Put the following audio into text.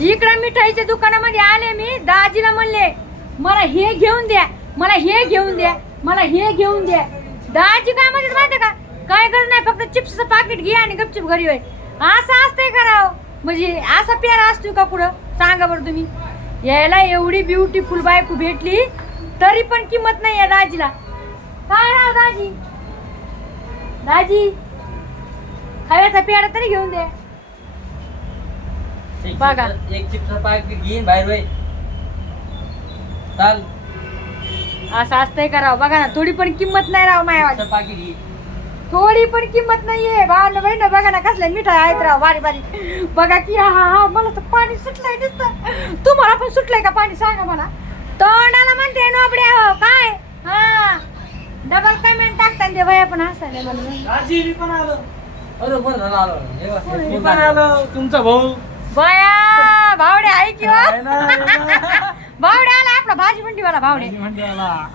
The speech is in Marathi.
इकडं मिठाईच्या दुकानामध्ये आले मी, दाजीला म्हणले मला हे घेऊन द्या, मला हे घेऊन द्या, मला हे घेऊन द्या. दाजी काय म्हणतात माहिती का, काय गरज नाही, फक्त चिप्सचं पाकिट घे आणि गपचिप घरी होय. असं असतंय करावं म्हणजे असा प्यारा असतो का पुढं, सांगा बरं तुम्ही. यायला एवढी ब्युटिफुल बायको भेटली तरी पण किंमत नाही या दाजीला. काय राव दाजी, दाजी हव्याचा प्यारा तरी घेऊन द्या. बघा एक चिप्सचं पाकिट घेईन बाहेर होय. चाल असं असतंय करावं. बघा ना, थोडी पण किंमत नाही राव मायावाली, पाकिट घे. थोडी पण किंमत नाहीये. भावना बहीण बघा ना, कसल्या मिठाई आहेत राव बारी बारी. बघा की हा हा, मला तर पाणी सुटलंय दिसतं. तुम्हाला पण सुटलंय का पाणी, सांगा मला. तोंडाला म्हणते नोबड्या हो काय. हा डबल कमेंट टाकता ते भैया पण हसायला म्हणून. दाजी पण आलो. अरे बरं झालं आलो. हे बघ, हे मी फोन पण आला. आलो, तुमचा भाऊ. बया भावड्या आहे किंवा आहे ना, आहे ना. भावड्या आला आपला भाजी मंडीवाला भावड्या. भाजी मंडळाला.